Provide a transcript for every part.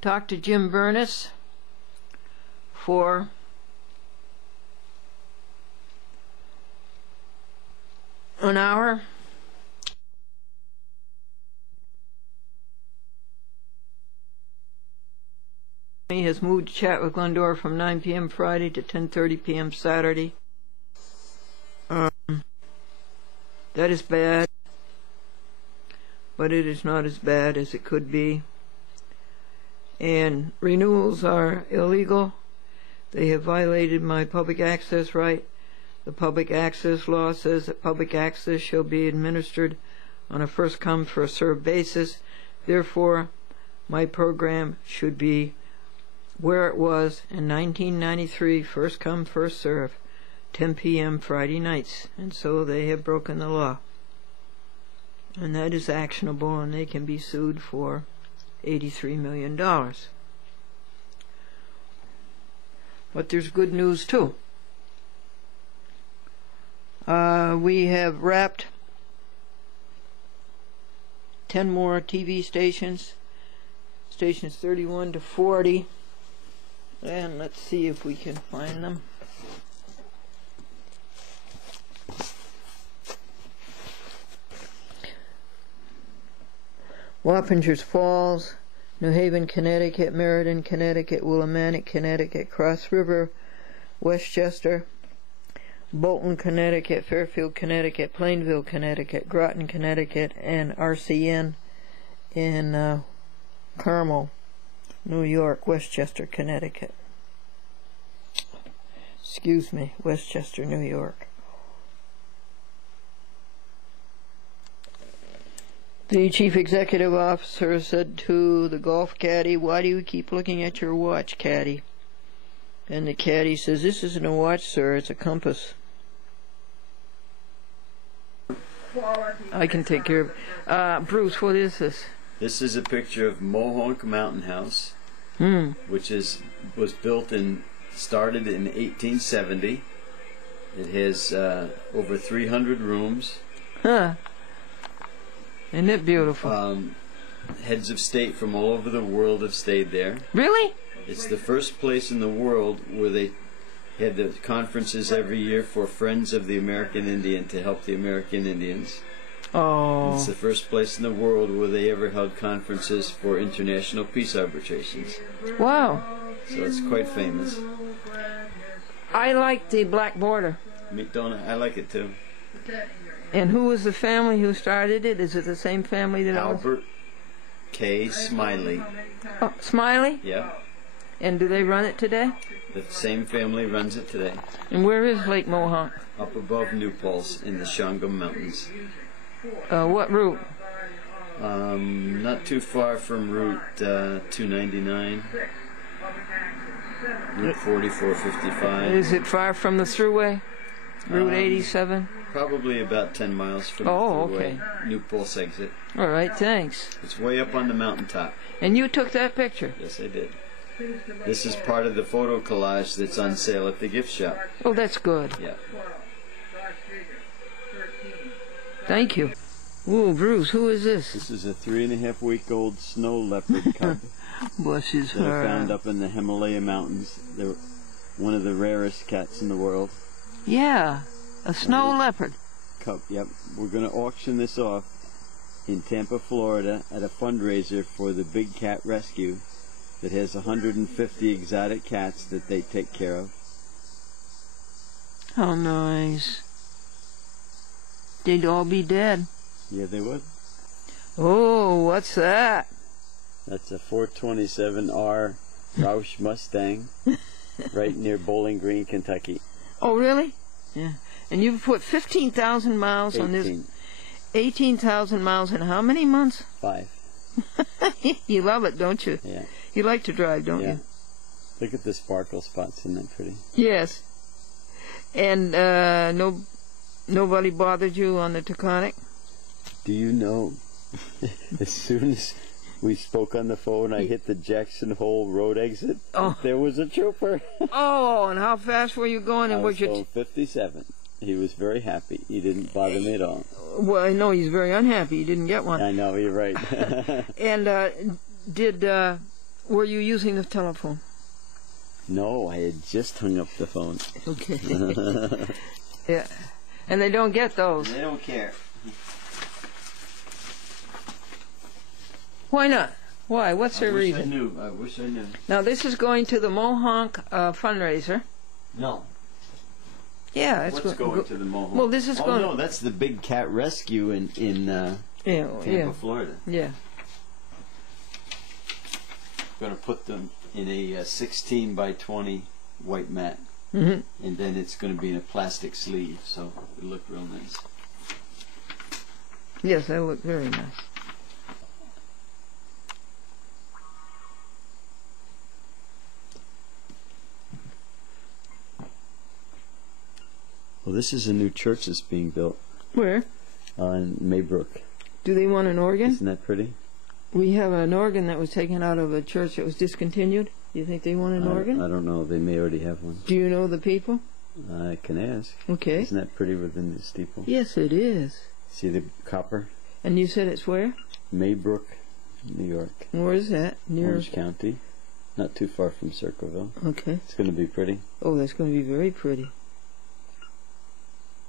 talk to Jim Burness for an hour. He has moved to chat with Glendora from 9 p.m. Friday to 10:30 p.m. Saturday. That is bad, but it is not as bad as it could be. And renewals are illegal. They have violated my public access right. The public access law says that public access shall be administered on a first-come, first-served basis. Therefore, my program should be where it was in 1993, first-come, first-served, 10 p.m. Friday nights. And so they have broken the law. And that is actionable, and they can be sued for $83 million. But there's good news, too. We have wrapped 10 more TV stations, stations 31 to 40, and let's see if we can find them. Wappingers Falls, New Haven, Connecticut, Meriden, Connecticut, Willimantic, Connecticut, Cross River, Westchester, Bolton, Connecticut, Fairfield, Connecticut, Plainville, Connecticut, Groton, Connecticut, and RCN in Carmel, New York, Westchester, Connecticut. Excuse me, Westchester, New York. The chief executive officer said to the golf caddy, "Why do you keep looking at your watch, caddy?" And the caddy says, "This isn't a watch, sir, it's a compass." I can take care of it. Bruce, what is this? This is a picture of Mohonk Mountain House, which was built and started in 1870. It has over 300 rooms. Huh. Isn't it beautiful? Heads of state from all over the world have stayed there. Really? It's the first place in the world where they had the conferences every year for Friends of the American Indian to help the American Indians. Oh. It's the first place in the world where they ever held conferences for international peace arbitrations. Wow. So it's quite famous. I like the black border. I like it too. And who was the family who started it? Is it the same family that Albert K. Smiley. Oh, Smiley? Yeah. And do they run it today? The same family runs it today. And where is Lake Mohonk? Up above New Paltz in the Shawangum Mountains. What route? Not too far from Route 299. Route 4455. Is it far from the thruway? Route 87? Probably about 10 miles from the thruway. Okay. New Paltz exit. All right, thanks. It's way up on the mountaintop. And you took that picture? Yes, I did. This is part of the photo collage that's on sale at the gift shop. Oh, that's good. Yeah. Thank you. Ooh, Bruce, who is this? This is a 3.5-week-old snow leopard cub. Bless his that heart. are found up in the Himalaya mountains. They're one of the rarest cats in the world. Yeah, a snow leopard. Cub, yep. We're going to auction this off in Tampa, Florida at a fundraiser for the Big Cat Rescue that has 150 exotic cats that they take care of. How nice. They'd all be dead. Yeah, they would. Oh, what's that? That's a 427R Roush Mustang right near Bowling Green, Kentucky. Oh, really? Yeah. And you've put 15,000 miles 18. on this. 18,000 miles in how many months? 5. You love it, don't you? Yeah. You like to drive, don't you? Look at the sparkle spots. Isn't that pretty? Yes. And nobody bothered you on the Taconic? Do you know, as soon as we spoke on the phone, I hit the Jackson Hole Road exit. Oh. There was a trooper. Oh, and how fast were you going? And I was going 57. He was very happy. He didn't bother me at all. Well, I know he's very unhappy. He didn't get one. I know, you're right. And were you using the telephone? No, I had just hung up the phone. Okay. Yeah. And they don't get those. They don't care. Why not? Why? What's their reason? I wish I knew. Now, this is going to the Mohonk fundraiser. No. Yeah. It's What's going to the Mohonk? Well, this is going... no, that's the big cat rescue in Tampa, Florida. Yeah. Going to put them in a 16 by 20 white mat. Mm-hmm. And then it's going to be in a plastic sleeve, so it'll look real nice. Yes, they look very nice. Well, this is a new church that's being built. Where? In Maybrook. Do they want an organ? Isn't that pretty? We have an organ that was taken out of a church that was discontinued. Do you think they want an organ? I don't know. They may already have one. Do you know the people? I can ask. Okay. Isn't that pretty within the steeple? Yes, it is. See the copper? And you said it's where? Maybrook, New York. Where is that? Near Orange County. Not too far from Circleville. Okay. It's going to be pretty. Oh, that's going to be very pretty.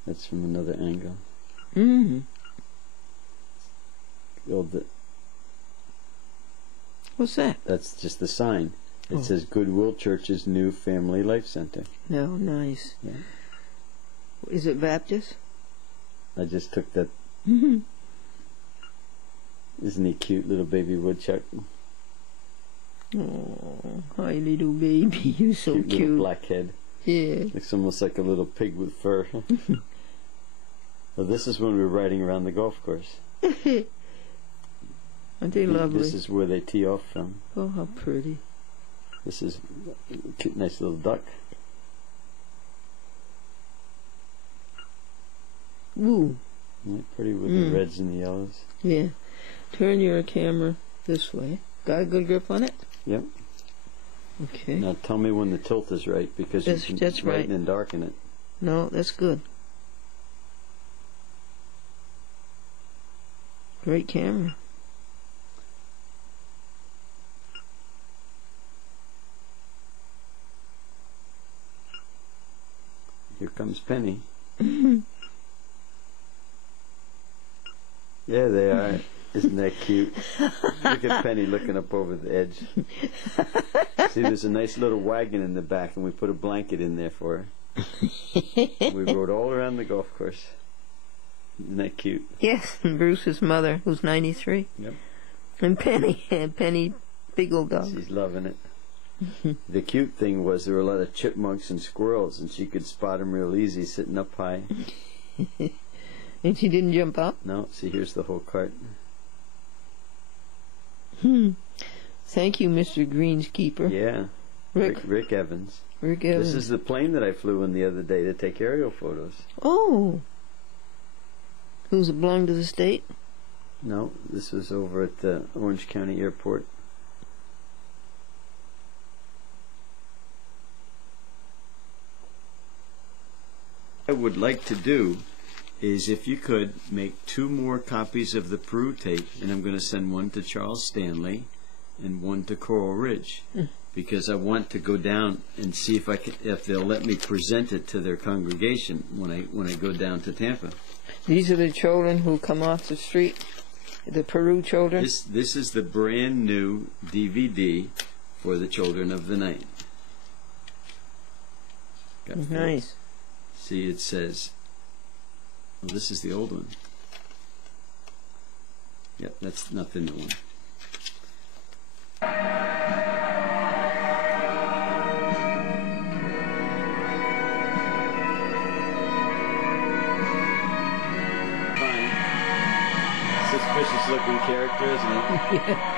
That's from another angle. Mm-hmm. What's that? That's just the sign. It says Goodwill Church's New Family Life Center. No, nice. Yeah. Is it Baptist? I just took that. Mm-hmm. Isn't he cute, little baby woodchuck? Oh, hi, little baby. You're so cute. Little black head. Yeah. Looks almost like a little pig with fur. Well, this is when we were riding around the golf course. Aren't they lovely? This is where they tee off from. Oh, how pretty. This is a cute, nice little duck. Ooh. Isn't it pretty with the reds and the yellows? Yeah. Turn your camera this way. Got a good grip on it? Yep. Okay. Now tell me when the tilt is right, because you can that's right. brighten and darken it. No, that's good. Great camera. Here comes Penny. Yeah, they are. Isn't that cute? Look at Penny looking up over the edge. See, there's a nice little wagon in the back, and we put a blanket in there for her. We rode all around the golf course. Isn't that cute? Yes, and Bruce's mother, who's 93. Yep. And Penny, big old dog. She's loving it. The cute thing was there were a lot of chipmunks and squirrels, and she could spot them real easy sitting up high. And she didn't jump up? No, see, here's the whole cart. Thank you, Mr. Greenskeeper. Yeah. Rick Evans. Rick Evans. This is the plane that I flew in the other day to take aerial photos. Oh. Who's it belong to the state? No, this was over at the Orange County Airport. What I would like to do is, if you could, make 2 more copies of the Peru tape, and I'm going to send one to Charles Stanley and one to Coral Ridge, because I want to go down and see if they'll let me present it to their congregation when I go down to Tampa. These are the children who come off the street, the Peru children. This is the brand new DVD for the Children of the Night. Nice. See, it says. Well, this is the old one. Yep, that's not the new one. Fine. Suspicious looking character, isn't it? Yeah.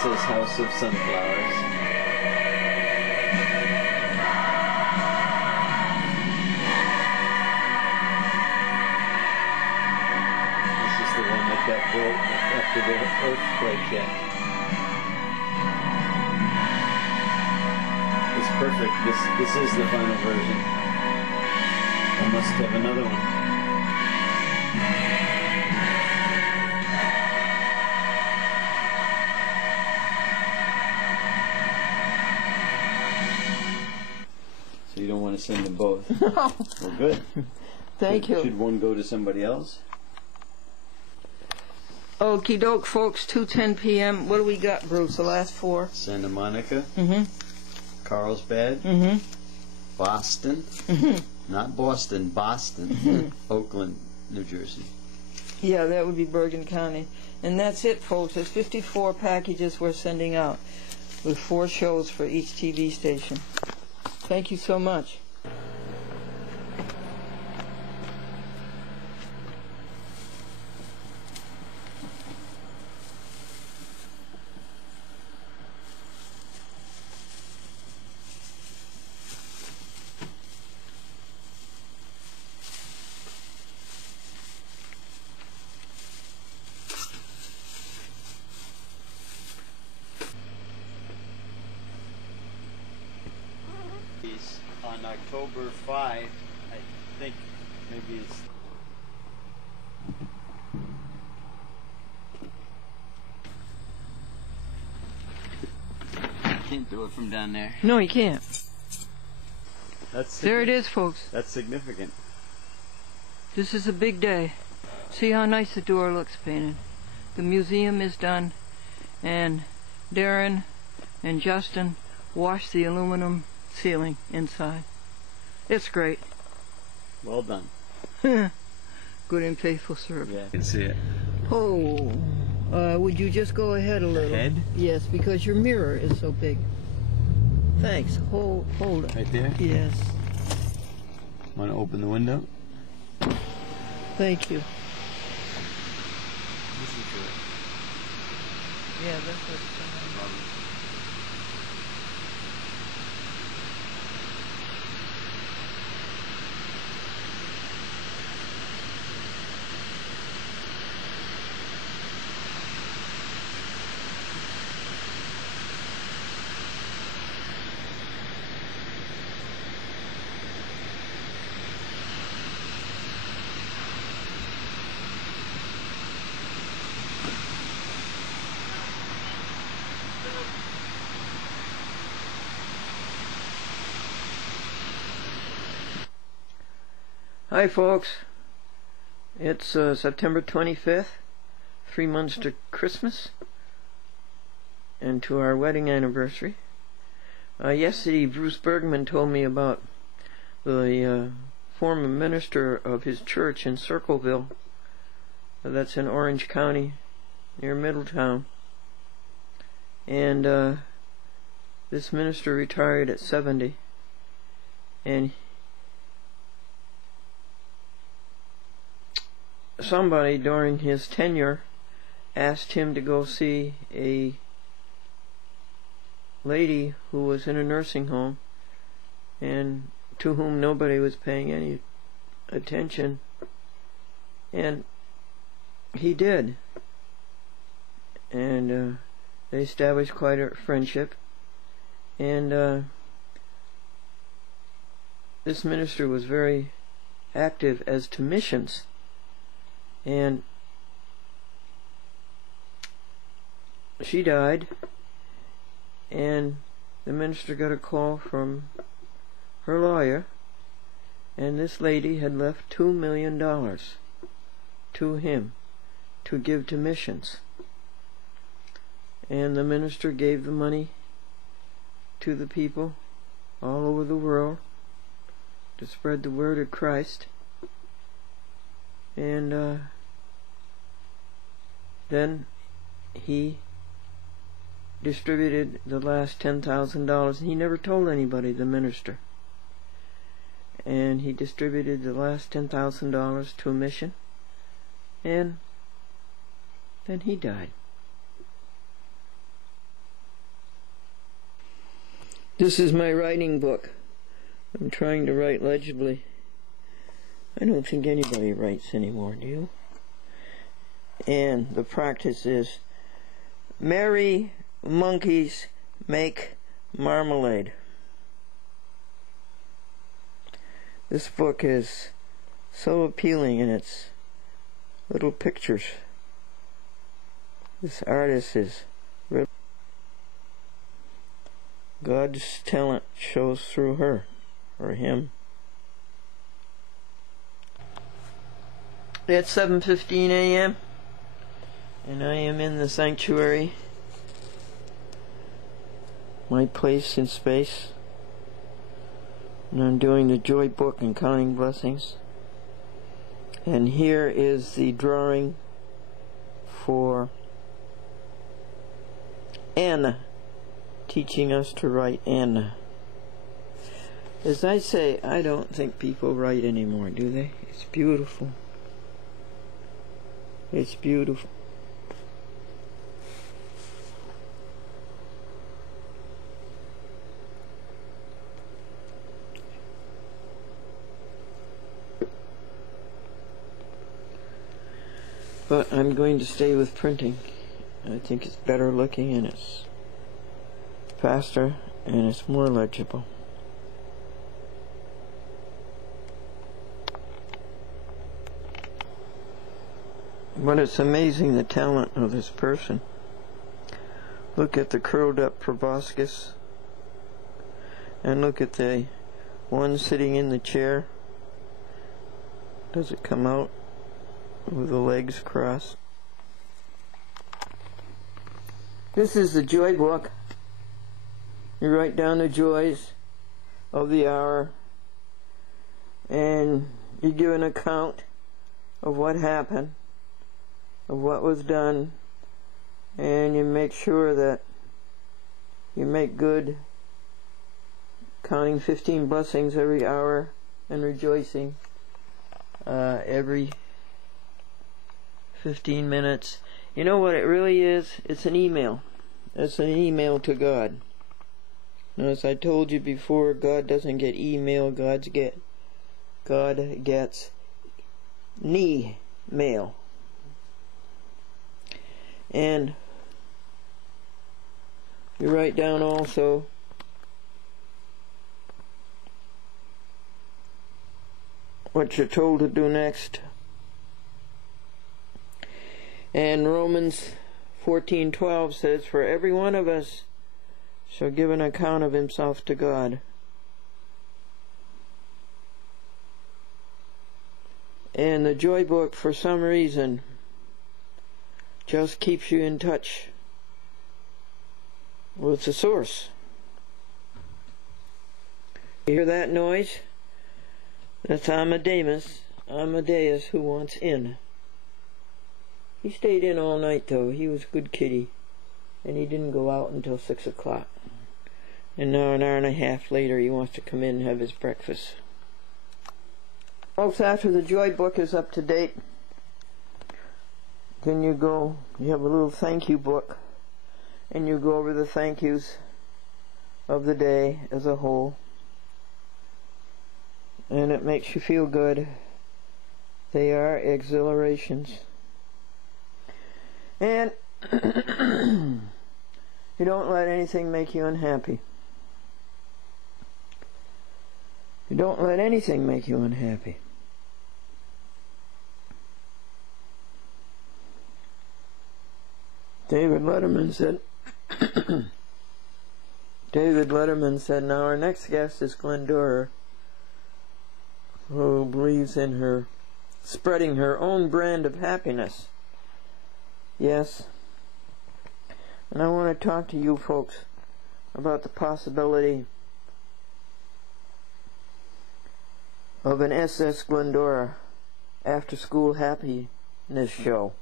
Says House of Sunflowers. This is the one that got built after the earthquake hit. It's perfect. This is the final version. must have another one. So you don't want to send them both? No. Well, good. Thank you. Should one go to somebody else? Okie doke, folks, 2:10 p.m. What do we got, Bruce? The last four? Santa Monica, Mm-hmm. Carlsbad, Mm-hmm. Boston, not Boston, Boston, Oakland, New Jersey. Yeah, that would be Bergen County. And that's it, folks. There's 54 packages we're sending out with 4 shows for each TV station. Thank you so much. On October 5, I think maybe it's... Can't do it from down there. No, you can't. That's There it is, folks. That's significant. This is a big day. See how nice the door looks painted. The museum is done, and Darren and Justin washed the aluminum ceiling inside. It's great. Well done. Good and faithful service. Yeah, you can see it. Oh, would you just go ahead a little? Ahead? Yes, because your mirror is so big. Thanks. Hold it. Right there? Yes. Want to open the window? Thank you. This is good. Yeah, that's what. Hi folks, it's September 25th, 3 months to Christmas and to our wedding anniversary. Yesterday Bruce Bergman told me about the former minister of his church in Circleville, that's in Orange County near Middletown, and this minister retired at 70, and somebody during his tenure asked him to go see a lady who was in a nursing home and to whom nobody was paying any attention, and he did, and they established quite a friendship, and this minister was very active as to missions. And she died, and the minister got a call from her lawyer, and this lady had left $2 million to him to give to missions. And the minister gave the money to the people all over the world to spread the word of Christ. And then he distributed the last $10,000. He never told anybody, the minister. And he distributed the last $10,000 to a mission. And then he died. This is my writing book. I'm trying to write legibly. I don't think anybody writes anymore, do you? And the practice is, merry monkeys make marmalade. This book is so appealing in its little pictures. This artist is really, God's talent shows through her or him. It's 7:15 a.m. and I am in the sanctuary, my place in space, and I'm doing the Joy Book and counting blessings. And here is the drawing for N, teaching us to write N. As I say, I don't think people write anymore, do they? It's beautiful. It's beautiful. But I'm going to stay with printing. I think it's better looking and it's faster and it's more legible. But it's amazing the talent of this person. Look at the curled up proboscis, and look at the one sitting in the chair. Does it come out with the legs crossed? This is the Joy Book. You write down the joys of the hour, and you give an account of what happened, of what was done, and you make sure that you make good, counting 15 blessings every hour and rejoicing every 15 minutes. You know what it really is? It's an email. It's an email to God. Now, as I told you before, God doesn't get email, God gets knee mail. And you write down also what you're told to do next. And Romans 14:12 says, "For every one of us shall give an account of himself to God." And the Joy Book, for some reason, just keeps you in touch with the source. You hear that noise? That's Amadeus who wants in. He stayed in all night though. He was a good kitty. And he didn't go out until 6 o'clock. And now an hour and a half later he wants to come in and have his breakfast. Folks, after the Joy Book is up to date, then you have a little thank you book, and you go over the thank yous of the day as a whole, and it makes you feel good. They are exhilarations. And you don't let anything make you unhappy. You don't let anything make you unhappy. David Letterman said, now our next guest is Glendora, who believes in her spreading her own brand of happiness. Yes. And I want to talk to you folks about the possibility of an SS Glendora after school happiness show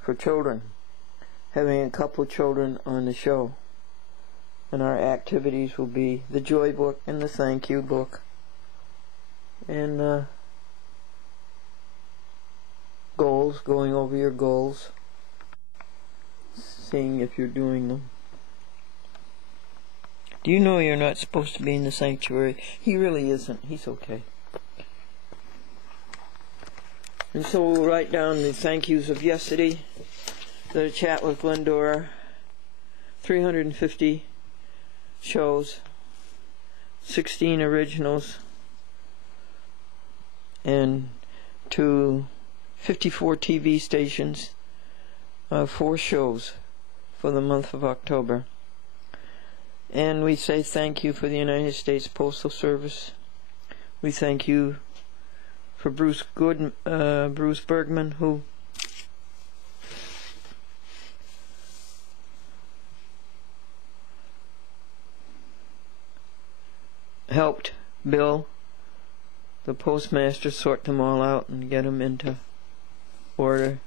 for children. Having a couple children on the show. And our activities will be the Joy Book and the Thank You Book. And goals, going over your goals. Seeing if you're doing them. Do you know you're not supposed to be in the sanctuary? He really isn't. He's okay. And so we'll write down the thank yous of yesterday. The chat with Glendora, 350 shows, 16 originals, and to 54 TV stations, 4 shows for the month of October. And we say thank you for the United States Postal Service. We thank you for Bruce Bergman, who helped Bill, the postmaster, sort them all out and get them into order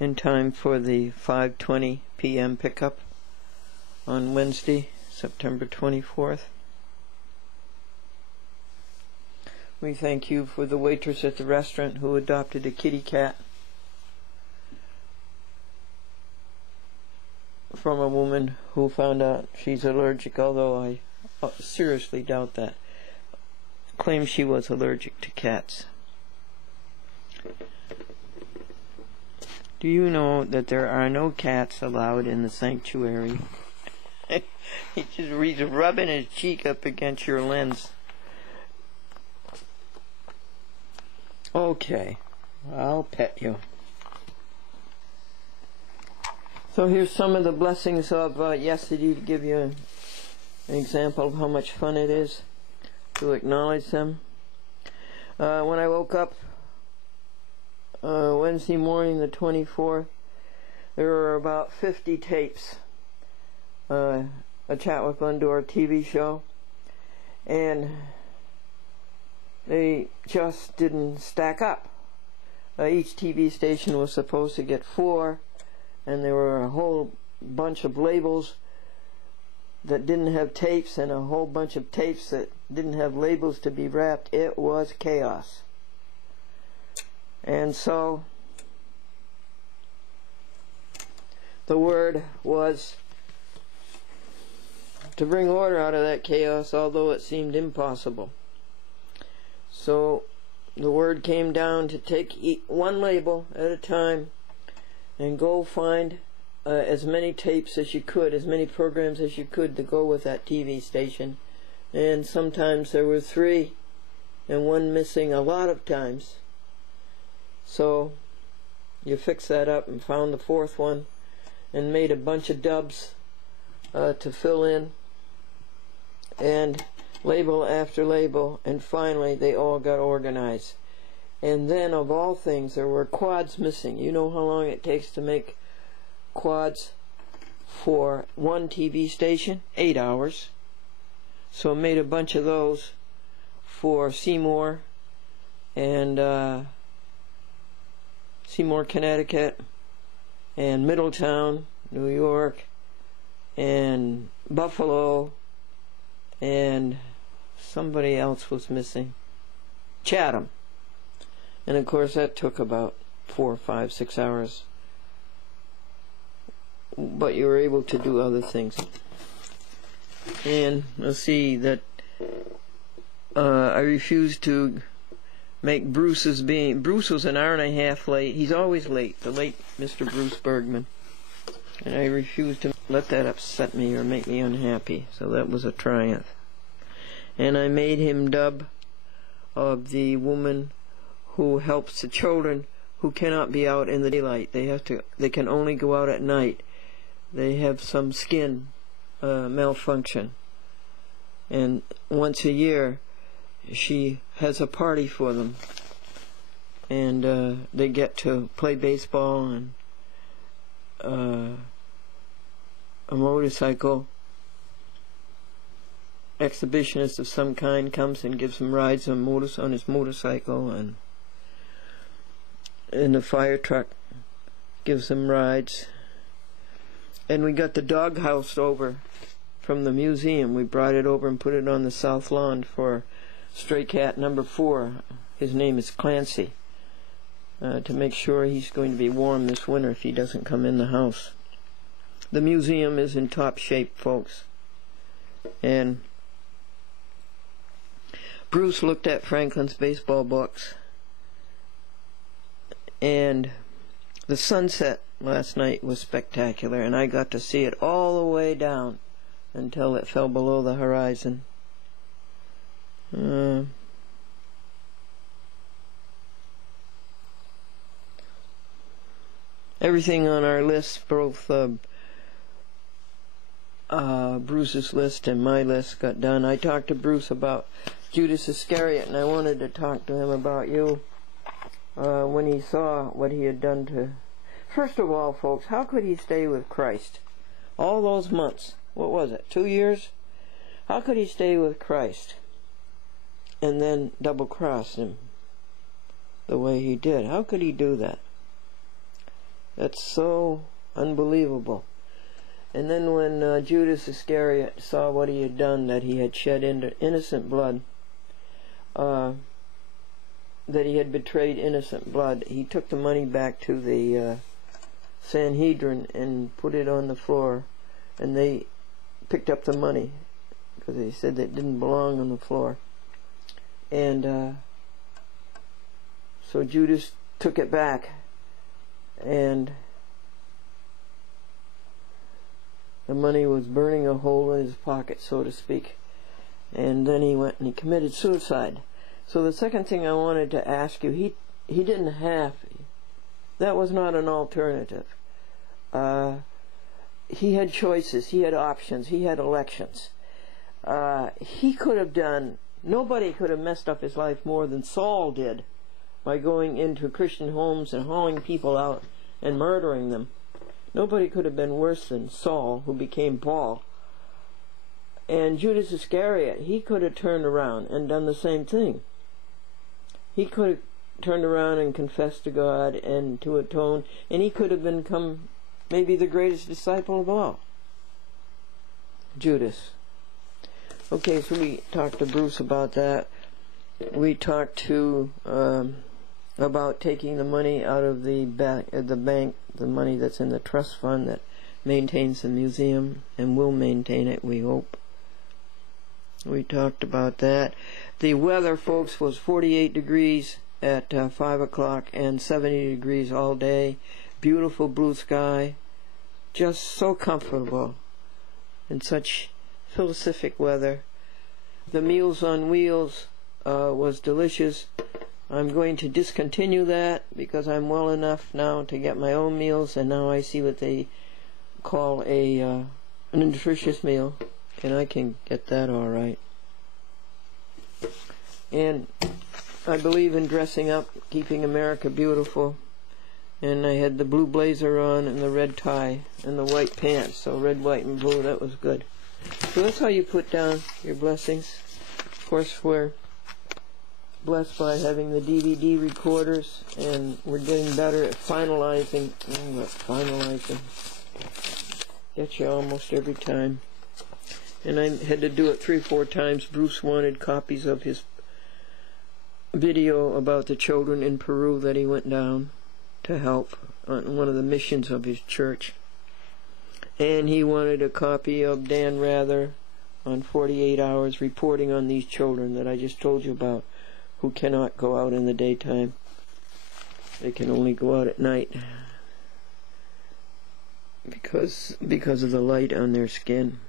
in time for the 5:20 p.m. pickup on Wednesday, September 24th. We thank you for the waitress at the restaurant who adopted a kitty cat from a woman who found out she's allergic, although I seriously doubt that. Claims she was allergic to cats. Do you know that there are no cats allowed in the sanctuary? He's rubbing his cheek up against your lens. Okay, I'll pet you. So here's some of the blessings of yesterday to give you an example of how much fun it is to acknowledge them. When I woke up Wednesday morning the 24th, there were about 50 tapes. A Chat with Glendora TV show, and they just didn't stack up. Each TV station was supposed to get 4, and there were a whole bunch of labels that didn't have tapes and a whole bunch of tapes that didn't have labels to be wrapped. It was chaos. And so the word was to bring order out of that chaos, although it seemed impossible. So the word came down to take one label at a time and go find as many tapes as you could, as many programs as you could to go with that TV station. And sometimes there were 3 and 1 missing a lot of times. So you fixed that up and found the 4th one and made a bunch of dubs to fill in, and label after label, and finally they all got organized. And then, of all things, there were quads missing. You know how long it takes to make quads for one TV station? 8 hours. So I made a bunch of those for Seymour and Seymour, Connecticut, and Middletown, New York, and Buffalo, and somebody else was missing, Chatham. And of course that took about 4, 5, 6 hours, but you were able to do other things. And let's see that I refused to make Bruce was an hour and a half late. He's always late, the late Mr. Bruce Bergman, and I refused to let that upset me or make me unhappy. So that was a triumph. And I made him dub of the woman who helps the children who cannot be out in the daylight. They can only go out at night. They have some skin malfunction, and once a year she has a party for them, and they get to play baseball, and a motorcycle exhibitionist of some kind comes and gives them rides on his motorcycle, and the fire truck gives them rides. And we got the dog house over from the museum. We brought it over and put it on the south lawn for stray cat number 4. His name is Clancy, to make sure he's going to be warm this winter if he doesn't come in the house. The museum is in top shape, folks. And Bruce looked at Franklin's baseball books, and the sunset last night was spectacular, and I got to see it all the way down until it fell below the horizon. everything on our list, both Bruce's list and my list, got done. I talked to Bruce about Judas Iscariot, and I wanted to talk to him about you when he saw what he had done to... First of all, folks, how could he stay with Christ all those months? What was it, 2 years? How could he stay with Christ and then double-cross him the way he did? How could he do that? That's so unbelievable. And then when Judas Iscariot saw what he had done, that he had shed innocent blood, that he had betrayed innocent blood, he took the money back to the Sanhedrin and put it on the floor, and they picked up the money because they said that it didn't belong on the floor. And so Judas took it back, and the money was burning a hole in his pocket, so to speak. And then he went and he committed suicide. So the second thing I wanted to ask you, he didn't have, that was not an alternative. He had choices, he had options, he had elections. He could have done, nobody could have messed up his life more than Saul did by going into Christian homes and hauling people out and murdering them. Nobody could have been worse than Saul, who became Paul. And Judas Iscariot, he could have turned around and done the same thing. He could have turned around and confessed to God and to atone, and he could have become maybe the greatest disciple of all. Judas. Okay, so we talked to Bruce about that. We talked to about taking the money out of the bank, the money that's in the trust fund that maintains the museum and will maintain it, we hope. We talked about that. The weather, folks, was 48 degrees at 5 o'clock and 70 degrees all day. Beautiful blue sky. Just so comfortable in such philosophic weather. The Meals on Wheels was delicious. I'm going to discontinue that because I'm well enough now to get my own meals, and now I see what they call a nutritious meal, and I can get that all right. And I believe in dressing up, keeping America beautiful. And I had the blue blazer on and the red tie and the white pants, so red, white, and blue. That was good. So that's how you put down your blessings. Of course, we're blessed by having the DVD recorders, and we're getting better at finalizing. Get you almost every time. And I had to do it 3 or 4 times. Bruce wanted copies of his video about the children in Peru that he went down to help on one of the missions of his church. And he wanted a copy of Dan Rather on 48 Hours reporting on these children that I just told you about, who cannot go out in the daytime. They can only go out at night because of the light on their skin.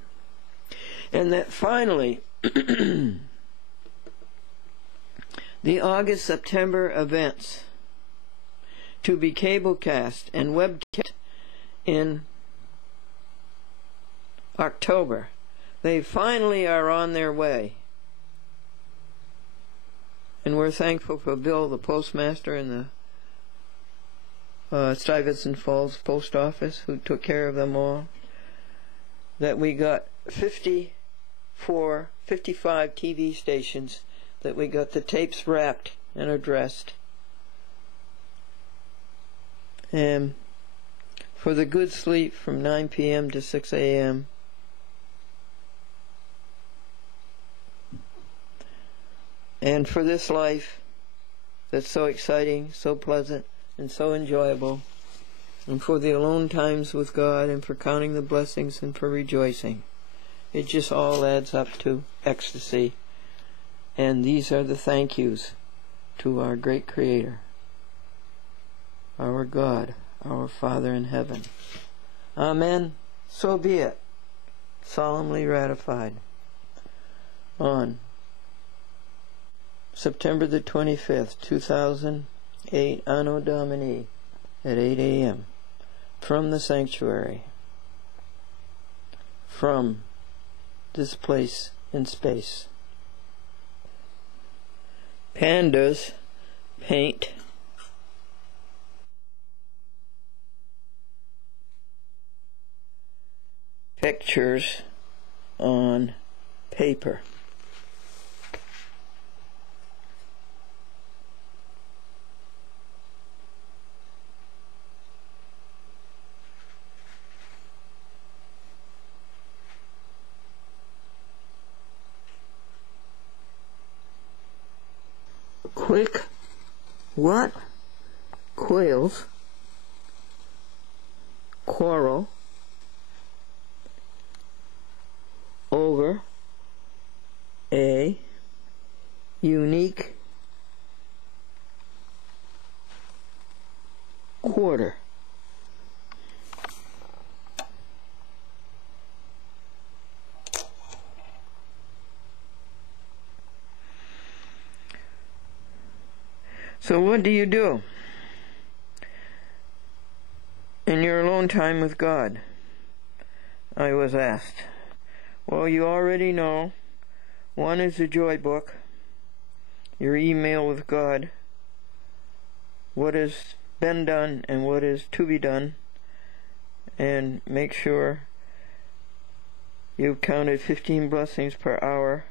And that finally the August-September events to be cablecast and webcast in October. They finally are on their way. And we're thankful for Bill, the postmaster, and the Stuyvesant Falls post office, who took care of them all, that we got 55 TV stations, that we got the tapes wrapped and addressed. And for the good sleep from 9 p.m. to 6 a.m. And for this life that's so exciting, so pleasant, and so enjoyable. And for the alone times with God, and for counting the blessings, and for rejoicing. It just all adds up to ecstasy. And these are the thank yous to our great Creator, our God, our Father in heaven. Amen. So be it. Solemnly ratified. On September the 25th, 2008, Anno Domini, at 8 a.m. from the sanctuary, from this place in space. Pandas paint pictures on paper. Quick, what? Quails, quarrel over a unique quarter. So what do you do in your alone time with God? I was asked. Well, you already know. One is the joy book, your email with God, what has been done and what is to be done, and make sure you've counted 15 blessings per hour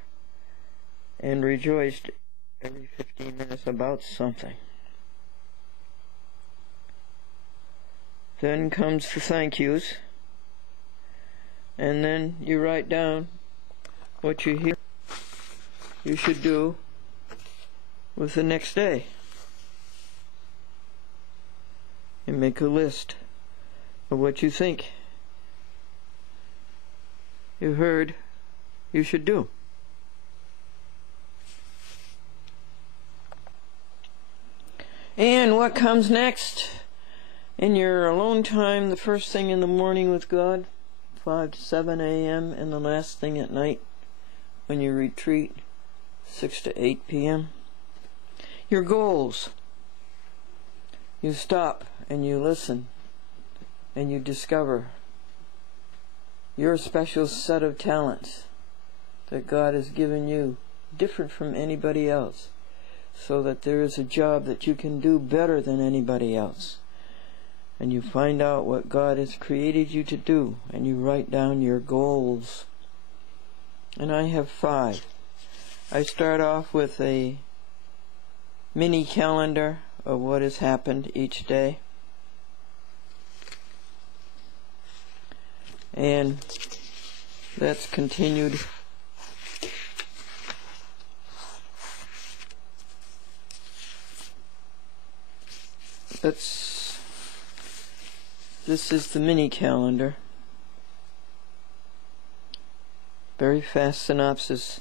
and rejoiced every 15 minutes about something. Then comes the thank yous, and then you write down what you hear you should do with the next day. And make a list of what you think you heard you should do. And what comes next in your alone time, the first thing in the morning with God, 5 to 7 a.m., and the last thing at night when you retreat, 6 to 8 p.m. Your goals. You stop and you listen and you discover your special set of talents that God has given you, different from anybody else, so that there is a job that you can do better than anybody else. And you find out what God has created you to do, and you write down your goals. And I have 5. I start off with a mini calendar of what has happened each day. And that's continued this is the mini calendar. Very fast synopsis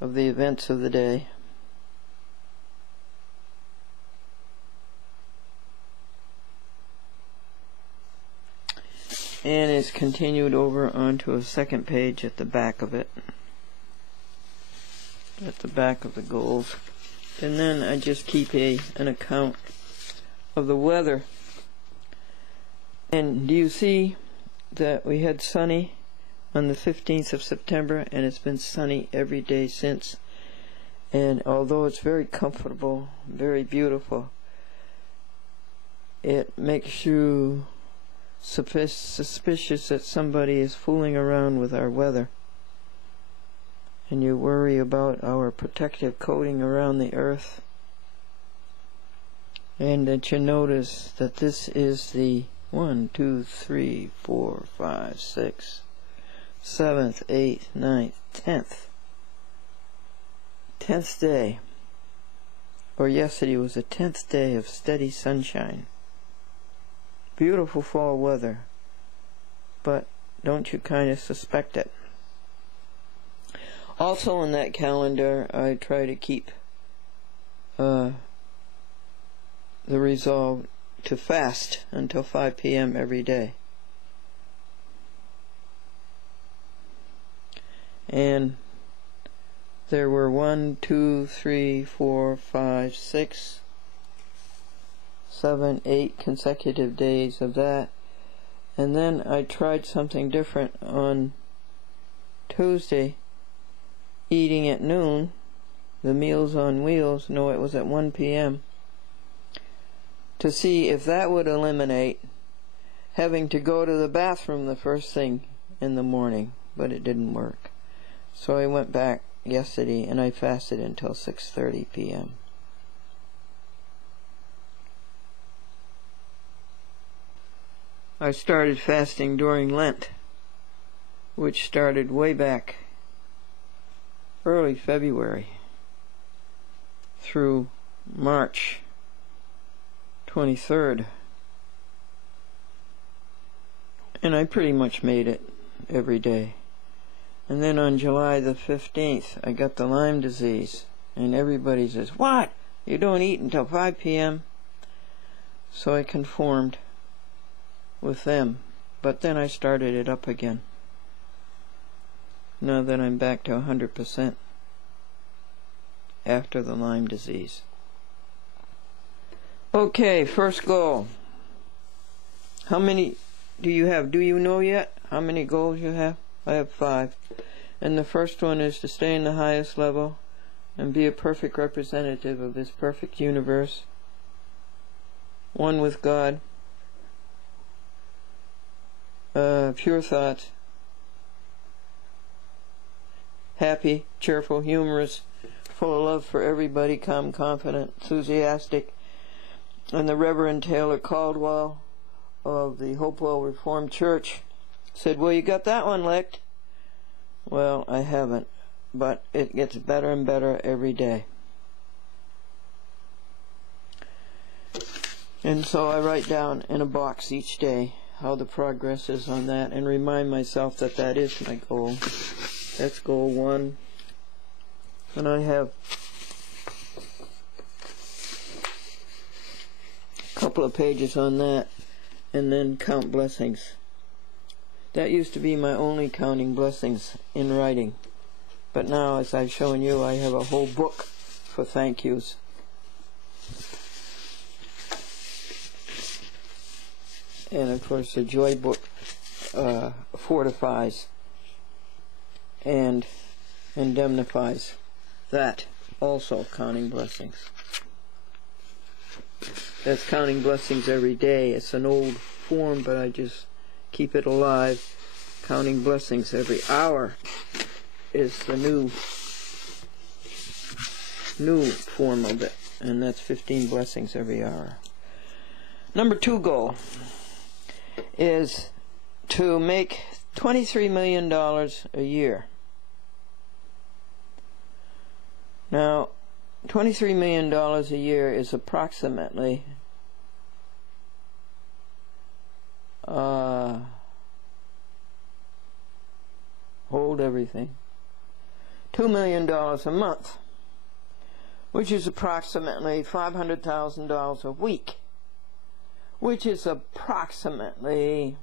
of the events of the day. And it's continued over onto a second page at the back of it. At the back of the goals. And then I just keep an account of the weather. And do you see that we had sunny on the 15th of September, and it's been sunny every day since. And although it's very comfortable, very beautiful, it makes you suspicious that somebody is fooling around with our weather. And you worry about our protective coating around the earth. And that you notice that this is the 1, 2, 3, 4, 5, 6, 7th, 8th, 9th, 10th day. Or yesterday was the 10th day of steady sunshine. Beautiful fall weather. But don't you kind of suspect it? Also in that calendar, I try to keep the resolve to fast until 5 p.m. every day. And there were 1, 2, 3, 4, 5, 6, 7, 8 consecutive days of that. And then I tried something different on Tuesday, eating at noon, the Meals on Wheels, no, it was at 1 p.m., to see if that would eliminate having to go to the bathroom the first thing in the morning, but it didn't work. So I went back yesterday and I fasted until 6:30 p.m. I started fasting during Lent, which started way back early February through March 23rd. And I pretty much made it every day. And then on July the 15th, I got the Lyme disease. And everybody says, "What? You don't eat until 5 p.m.? So I conformed with them. But then I started it up again. Now that I'm back to 100% after the Lyme disease. Okay, first goal. How many do you have? Do you know yet how many goals you have? I have 5. And the first one is to stay in the highest level and be a perfect representative of this perfect universe, one with God, pure thoughts, happy, cheerful, humorous, full of love for everybody, calm, confident, enthusiastic. And the Reverend Taylor Caldwell of the Hopewell Reformed Church said, "Well, you got that one licked." Well, I haven't, but it gets better and better every day. And so I write down in a box each day how the progress is on that and remind myself that that is my goal. That's goal 1. And I have a couple of pages on that, and then count blessings. That used to be my only counting blessings in writing. But now, as I've shown you, I have a whole book for thank yous. And of course the Joy Book fortifies and indemnifies that, also counting blessings. That's counting blessings every day. It's an old form, but I just keep it alive. Counting blessings every hour is the new form of it, and that's 15 blessings every hour. Number 2 goal is to make $23 million a year. Now, $23 million a year is approximately hold everything, $2 million a month, which is approximately $500,000 a week, which is approximately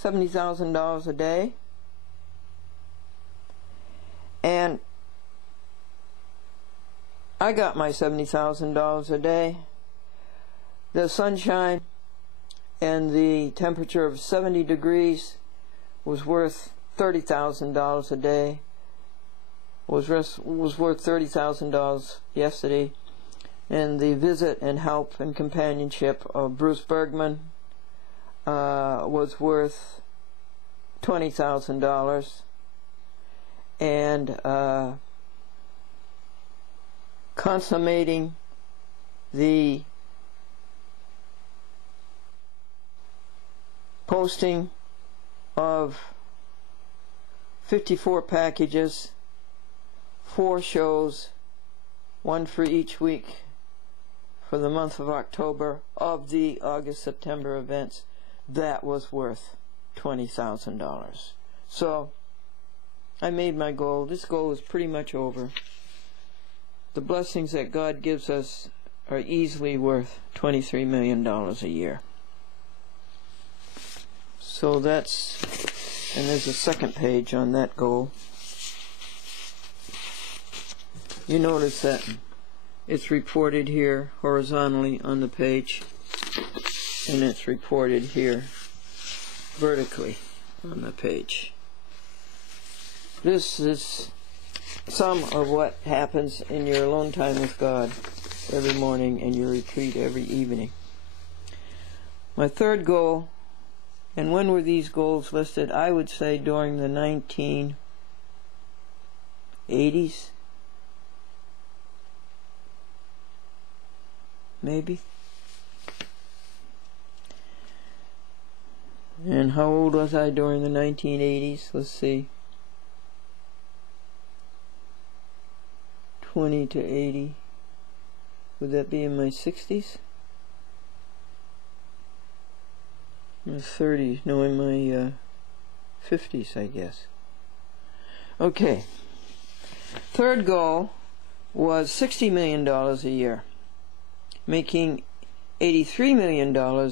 $70,000 a day. And I got my $70,000 a day. The sunshine and the temperature of 70 degrees was worth $30,000 a day. Was worth $30,000 yesterday. And the visit and help and companionship of Bruce Bergman was worth $20,000. And consummating the posting of 54 packages, 4 shows, 1 for each week for the month of October of the August-September events, that was worth $20,000. So I made my goal. This goal is pretty much over. The blessings that God gives us are easily worth $23 million a year. So that's, and there's a second page on that goal. You notice that it's reported here horizontally on the page, and it's reported here vertically on the page. This is some of what happens in your alone time with God every morning and your retreat every evening. My third goal, and when were these goals listed? I would say during the 1980s. Maybe. And how old was I during the 1980s? Let's see. 20 to 80. Would that be in my 60s? My 30s. No, in my 50s, I guess. Okay. Third goal was $60 million a year, making $83 million a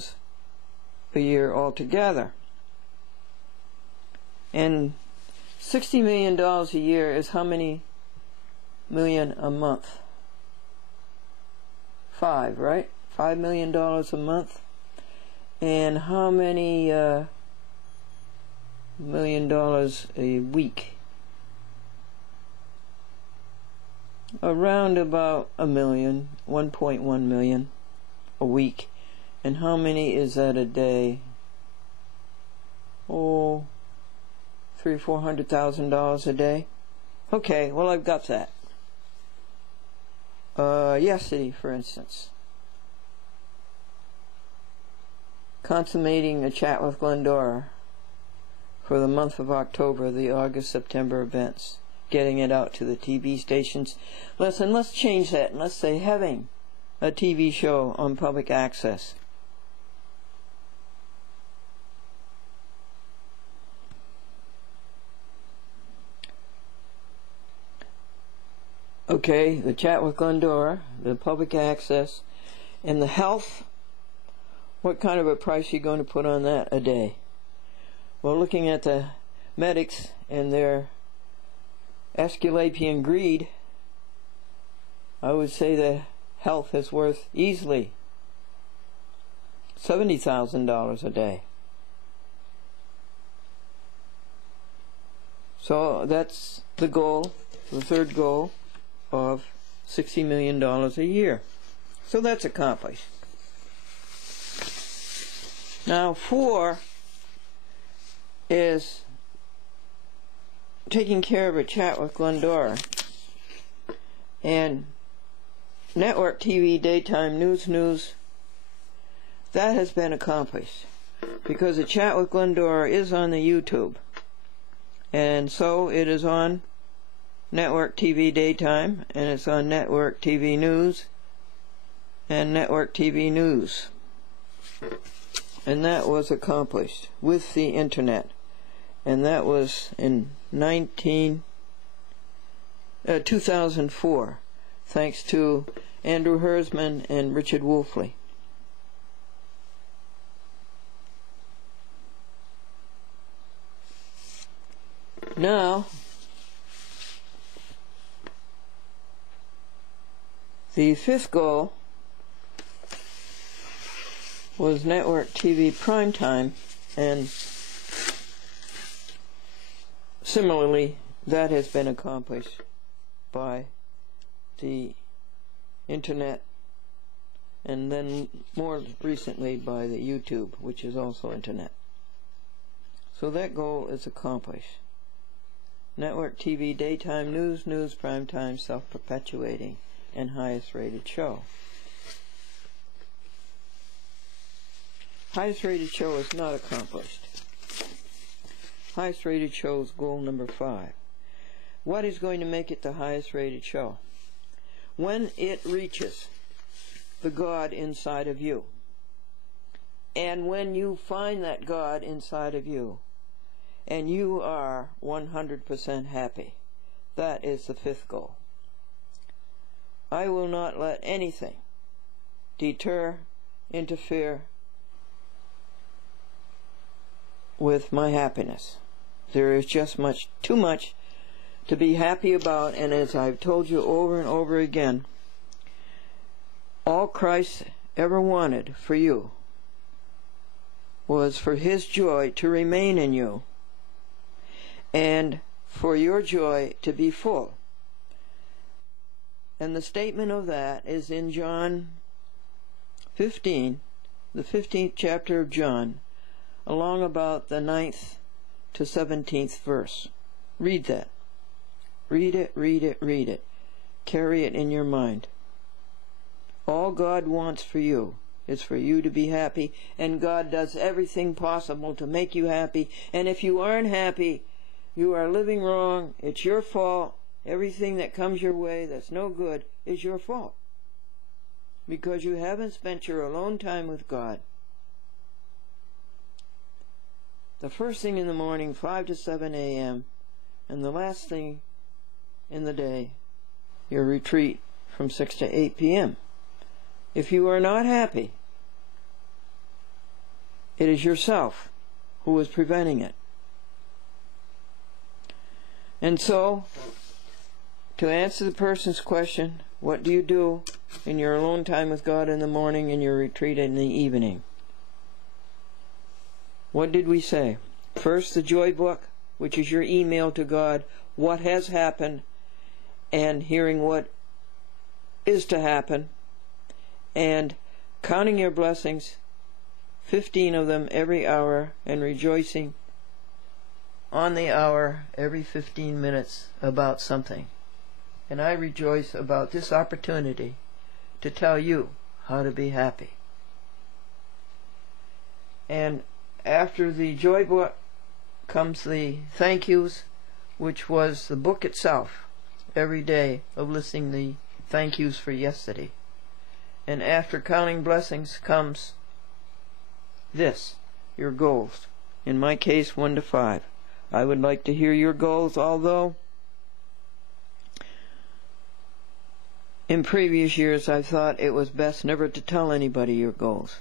year altogether. And $60 million a year is how many million a month? 5, right? $5 million a month. And how many $1 million a week? Around about $1 million, 1.1 million a week. And how many is that a day? Oh, $300,000-400,000 a day. Okay, well, I've got that. Yesterday, for instance, consummating a chat with Glendora for the month of October, the August-September events, getting it out to the TV stations. Listen, let's change that and let's say having a TV show on public access. Okay, the chat with Glendora, the public access, and the health. What kind of a price are you going to put on that a day? Well, looking at the medics and their Esculapian greed, I would say the health is worth easily $70,000 a day. So that's the goal, the third goal, of $60 million a year. So that's accomplished. Now 4 is taking care of a chat with Glendora and network TV daytime news. That has been accomplished because a chat with Glendora is on the YouTube, and so it is on network TV daytime, and it's on network TV news and network TV news. And that was accomplished with the internet. And that was in 2004, thanks to Andrew Hersman and Richard Wolfley. Now, the fifth goal was network TV primetime, and similarly that has been accomplished by the internet, and then more recently by the YouTube, which is also internet. So that goal is accomplished. Network TV daytime news, primetime, self-perpetuating, and highest rated show. Highest rated show is not accomplished. Highest rated show is goal number 5. What is going to make it the highest rated show? When it reaches the God inside of you. And when you find that God inside of you, and you are 100% happy. That is the 5th goal. I will not let anything deter, interfere with my happiness. There is just too much to be happy about, and as I've told you over and over again, All Christ ever wanted for you was for His joy to remain in you and for your joy to be full. And the statement of that is in John 15, the 15th chapter of John, along about the 9th to 17th verse. Read that. Read it, read it, read it. Carry it in your mind. All God wants for you is for you to be happy, and God does everything possible to make you happy. And if you aren't happy, you are living wrong. It's your fault. Everything that comes your way that's no good is your fault, because you haven't spent your alone time with God. The first thing in the morning, 5 to 7 a.m., and the last thing in the day, your retreat from 6 to 8 p.m. If you are not happy, it is yourself who is preventing it. And so, to answer the person's question, what do you do in your alone time with God in the morning and your retreat in the evening? What did we say? First, the joy book, which is your email to God, what has happened, and hearing what is to happen, and counting your blessings, 15 of them every hour, and rejoicing on the hour every 15 minutes about something. And I rejoice about this opportunity to tell you how to be happy. And after the joy book comes the thank yous, which was the book itself, every day of listening the thank yous for yesterday. And after counting blessings comes this, your goals. In my case, 1 to 5. I would like to hear your goals, although in previous years I thought it was best never to tell anybody your goals.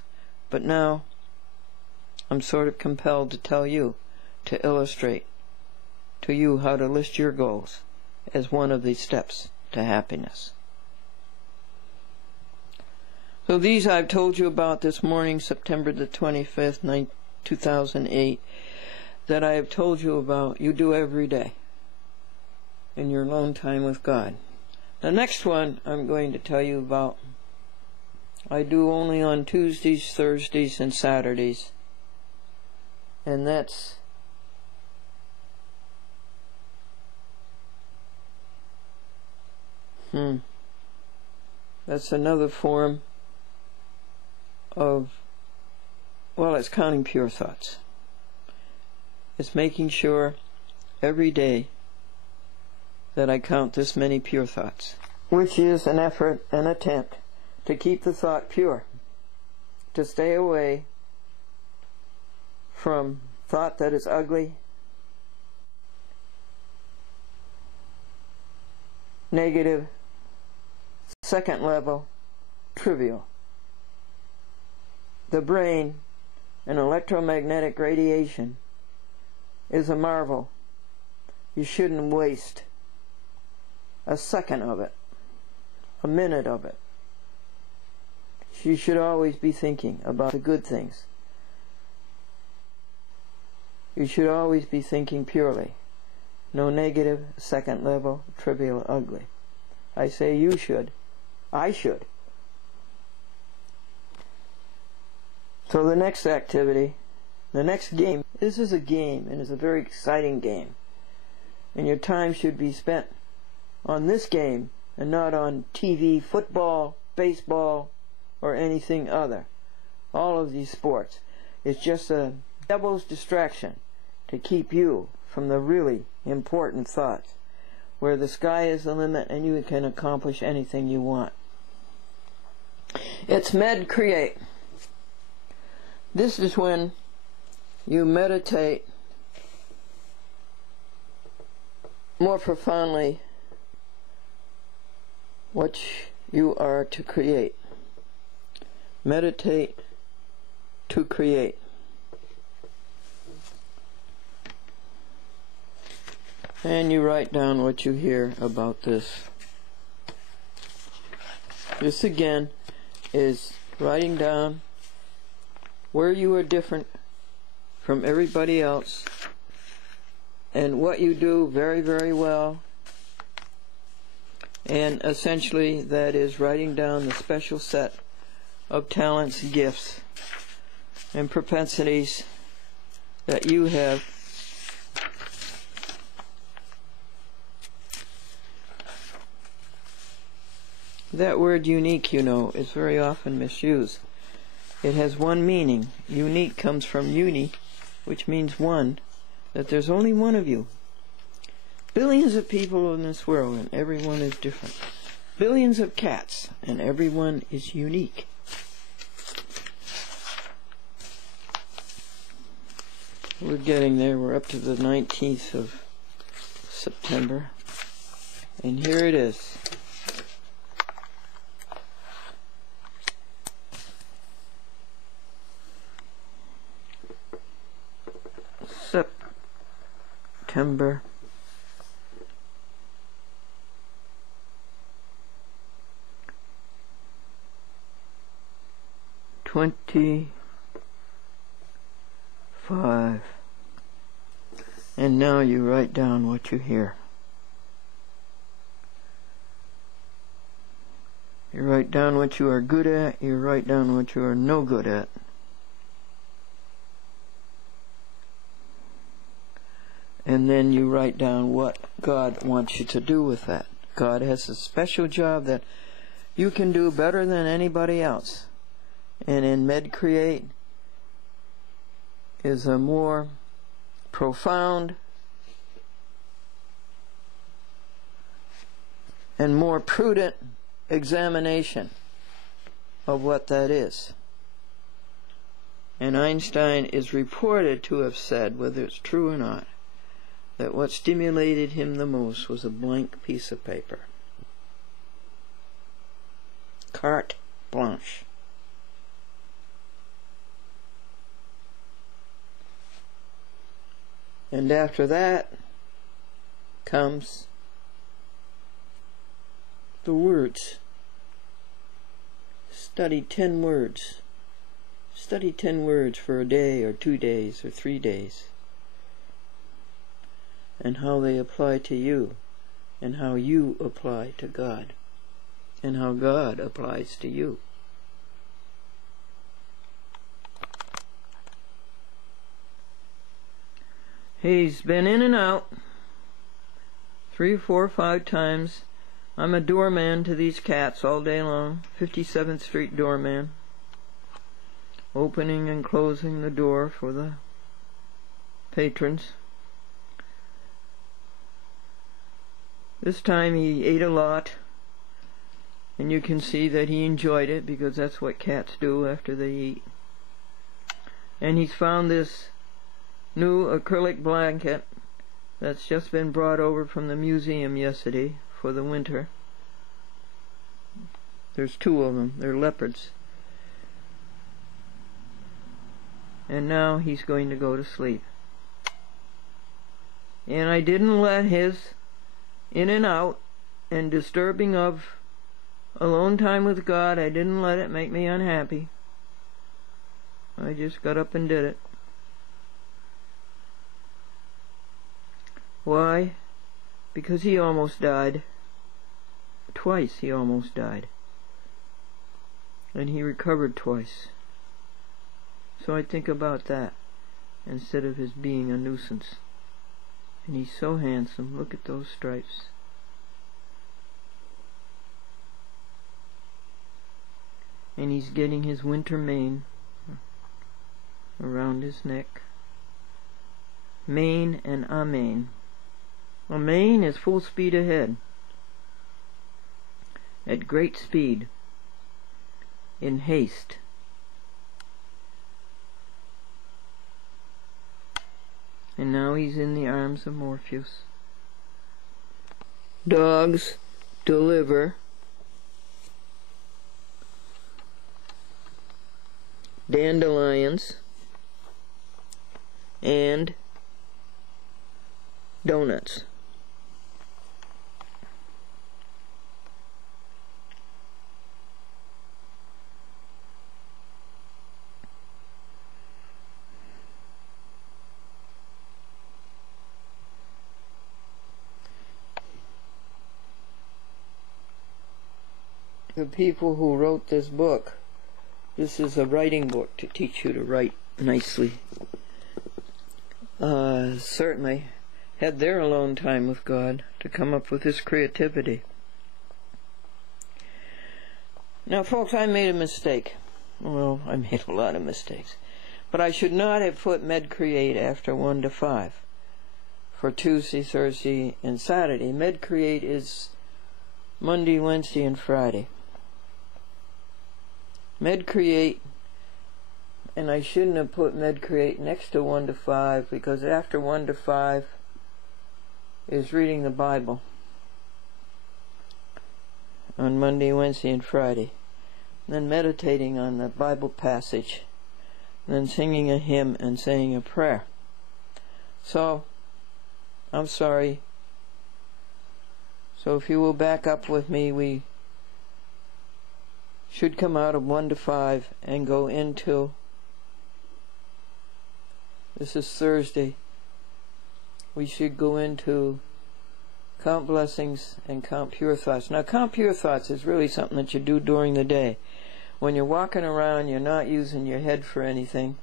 But now I'm sort of compelled to tell you, to illustrate to you how to list your goals as one of the steps to happiness. So these I've told you about this morning, September the 25th, 2008, that I have told you about, you do every day in your alone time with God. The next one I'm going to tell you about, I do only on Tuesdays, Thursdays, and Saturdays. And that's another form of, well, it's counting pure thoughts. It's making sure every day that I count this many pure thoughts, which is an effort, an attempt to keep the thought pure, to stay away from thought that is ugly, negative, second level, trivial. The brain and electromagnetic radiation is a marvel. You shouldn't waste a second of it, a minute of it. You should always be thinking about the good things. You should always be thinking purely. No negative, second level, trivial, ugly. I say you should. I should. So the next activity, the next game, this is a game, and it's a very exciting game. And your time should be spent on this game and not on TV, football, baseball, or anything other. All of these sports. It's just a devil's distraction to keep you from the really important thoughts, where the sky is the limit and you can accomplish anything you want. It's med-create. This is when you meditate more profoundly what you are to create. Meditate to create. And you write down what you hear about this. This again is writing down where you are different from everybody else and what you do very, very well. And essentially that is writing down the special set of talents, gifts, and propensities that you have. That word unique, you know, is very often misused. It has one meaning. Unique comes from uni, which means one, that there's only one of you. Billions of people in this world, and everyone is different. Billions of cats, and everyone is unique. We're getting there. We're up to the 19th of September. And here it is. September 25. And now you write down what you hear. You write down what you are good at, you write down what you are no good at. And then you write down what God wants you to do with that. God has a special job that you can do better than anybody else. And in MedCreate is a more profound and more prudent examination of what that is. And Einstein is reported to have said, whether it's true or not, that what stimulated him the most was a blank piece of paper. Carte blanche. And after that comes the words. Study 10 words. Study 10 words for a day or 2 days or 3 days. And how they apply to you, and how you apply to God, and how God applies to you. He's been in and out 3, 4, 5 times. I'm a doorman to these cats all day long. 57th Street doorman. Opening and closing the door for the patrons. This time he ate a lot, and you can see that he enjoyed it, because that's what cats do after they eat. And he's found this new acrylic blanket that's just been brought over from the museum yesterday for the winter. There's 2 of them. They're leopards. And now he's going to go to sleep. And I didn't let his in and out and disturbing of alone time with God, I didn't let it make me unhappy. I just got up and did it. Why? Because he almost died. Twice he almost died. And he recovered twice. So I think about that instead of his being a nuisance. And he's so handsome. Look at those stripes. And he's getting his winter mane around his neck. Mane and a mane. A mane is full speed ahead. At great speed. In haste. And now he's in the arms of Morpheus. Dogs deliver dandelions and donuts. the people who wrote this book. This is a writing book to teach you to write nicely. Certainly had their alone time with God to come up with this creativity. Now, folks, I made a mistake. Well, I made a lot of mistakes. But I should not have put MedCreate after 1 to 5 for Tuesday, Thursday, and Saturday. MedCreate is Monday, Wednesday, and Friday. MedCreate, and I shouldn't have put MedCreate next to 1 to 5, because after 1 to 5 is reading the Bible on Monday, Wednesday, and Friday. And then meditating on the Bible passage. And then singing a hymn and saying a prayer. So, I'm sorry. So if you will back up with me, we should come out of 1 to 5 and go into, this is Thursday, we should go into count blessings and count pure thoughts. Now, count pure thoughts is really something that you do during the day. When you're walking around, you're not using your head for anything.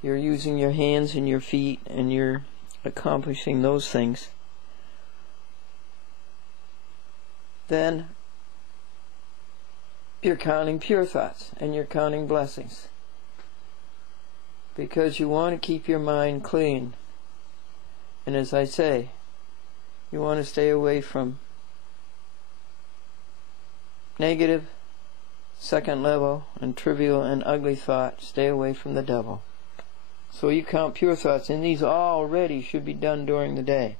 You're using your hands and your feet, and you're accomplishing those things. Then you're counting pure thoughts, and you're counting blessings. Because you want to keep your mind clean. And as I say, you want to stay away from negative, second level, and trivial and ugly thought. Stay away from the devil. So you count pure thoughts, and these already should be done during the day.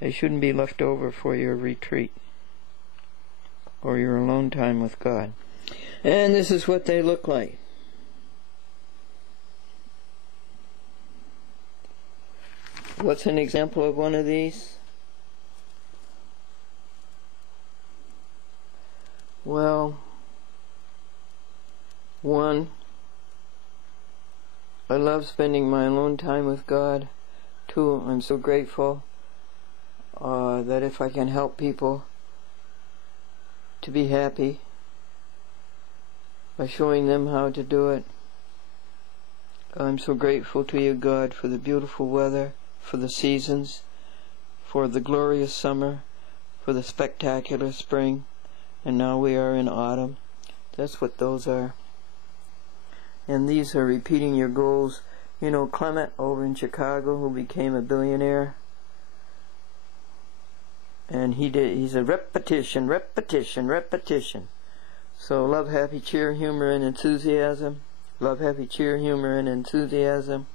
They shouldn't be left over for your retreat or your alone time with God. And this is what they look like. What's an example of one of these? Well, 1, I love spending my alone time with God. 2, I'm so grateful that if I can help people to be happy by showing them how to do it. I'm so grateful to you, God, for the beautiful weather, for the seasons, for the glorious summer, for the spectacular spring, and now we are in autumn. That's what those are. And these are repeating your goals. You know Clement over in Chicago, who became a billionaire? And he's a repetition. So love, happy cheer, humor, and enthusiasm. Love, happy cheer, humor, and enthusiasm.